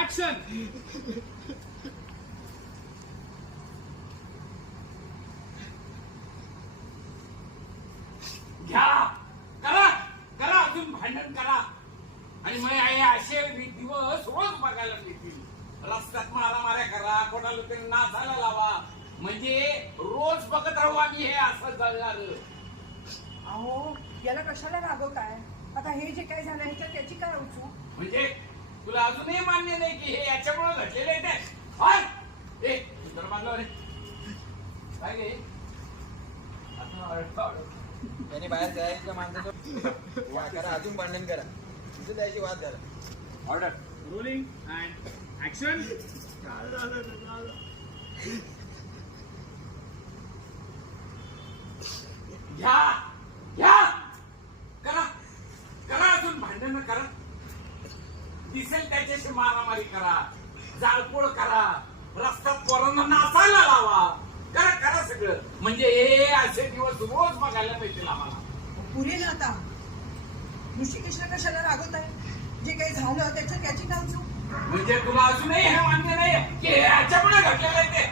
Action. घ्या, करा करा, अजून भांडण करा. आणि मग असे दिवस रोज बघायला मिळतील. रस्त्यात मारामाऱ्या करा, कोणाला तरी नाचायला लावा, म्हणजे रोज बघत राहू आम्ही हे असं जळणार. अहो याला कशाला रागवताय? आता हे जे काय झालं ह्याच्यात त्याची काय उचू? म्हणजे तुला अजूनही मान्य नाही की हे याच्यामुळे घडलेलं आहे ते? तर मानलं रे काय गे त्याने बाहेर जायचं माणसाचं करा, अजून भांडण करा, तिथं त्याची वाद झाला. Order rolling and action. घ्या घ्या, करा करा, अजून भांडण करा, दिसेल त्याच्याशी मारामारी करा, जाळपोळ करा, रस्त्यात पोरांना नाचायला लावा, करा करा सगळं. म्हणजे हे असे दिवस रोज बघायला मिळतील आम्हाला. पुरेल आता. ऋषिकेशला कशाला रागवताय? जे काही झालं त्याच्यात त्याची काय उचू? म्हणजे तुला अजूनही हे मान्य नाही की हे याच्यामुळे घडलेलं आहे ते?